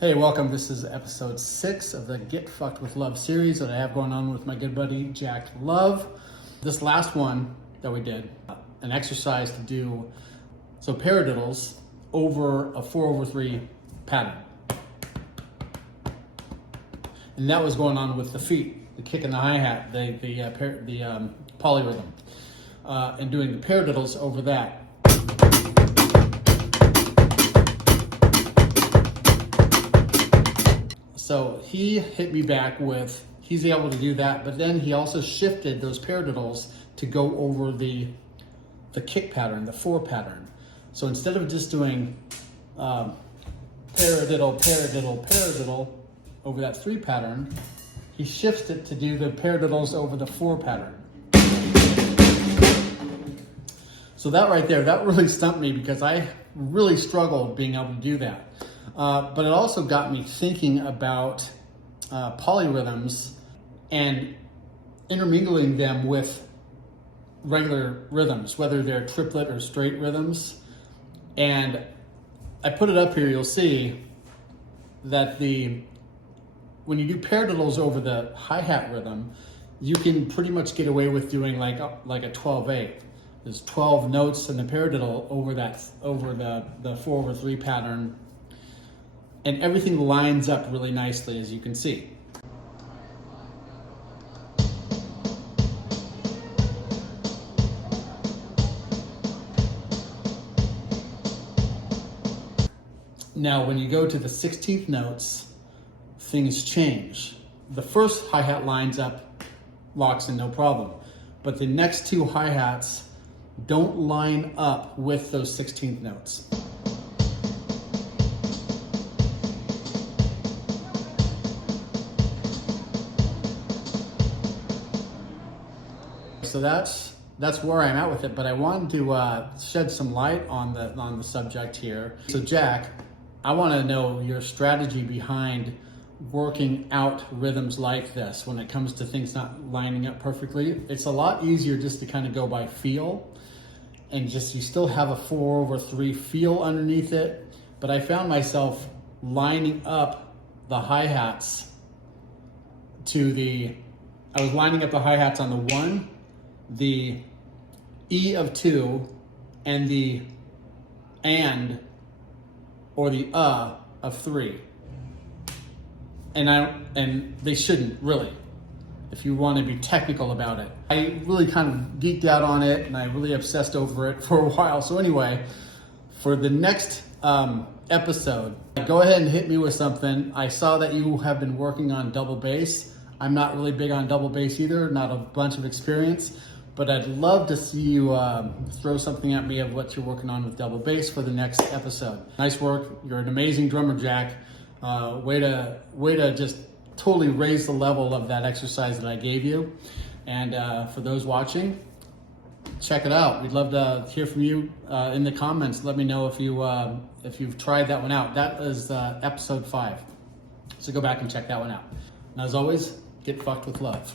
Hey, welcome. This is episode 6 of the Get Fucked with Love series that I have going on with my good buddy, Jack Love. This last one that we did, an exercise to do, so paradiddles over a 4/3 pattern. And that was going on with the feet, the kick and the hi-hat, the polyrhythm, and doing the paradiddles over that. So he hit me back with, he's able to do that, but then he also shifted those paradiddles to go over the kick pattern, the 4 pattern. So instead of just doing paradiddle, paradiddle, paradiddle over that 3 pattern, he shifts it to do the paradiddles over the 4 pattern. So that right there, that really stumped me because I really struggled being able to do that. But it also got me thinking about polyrhythms and intermingling them with regular rhythms, whether they're triplet or straight rhythms. And I put it up here, you'll see that when you do paradiddles over the hi-hat rhythm, you can pretty much get away with doing like a 12/8. There's 12 notes in the paradiddle over the 4/3 pattern. And everything lines up really nicely, as you can see. Now, when you go to the 16th notes, things change. The first hi-hat lines up, locks in, no problem. But the next 2 hi-hats don't line up with those 16th notes. So that's where I'm at with it, but I wanted to shed some light on the subject here. So Jack, I want to know your strategy behind working out rhythms like this when it comes to things not lining up perfectly. It's a lot easier just to kind of go by feel, and just you still have a 4/3 feel underneath it. But I found myself lining up the hi-hats I was lining up the hi-hats on the 1, the E of 2, and the or the of 3. And they shouldn't really, if you want to be technical about it. I really kind of geeked out on it and I really obsessed over it for a while. So anyway, for the next episode, go ahead and hit me with something. I saw that you have been working on double bass. I'm not really big on double bass either, not a bunch of experience, but I'd love to see you throw something at me of what you're working on with double bass for the next episode. Nice work. You're an amazing drummer, Jack. Way to just totally raise the level of that exercise that I gave you. And for those watching, check it out. We'd love to hear from you in the comments. Let me know if you've tried that one out. That is episode 5. So go back and check that one out. And as always, get fucked with love.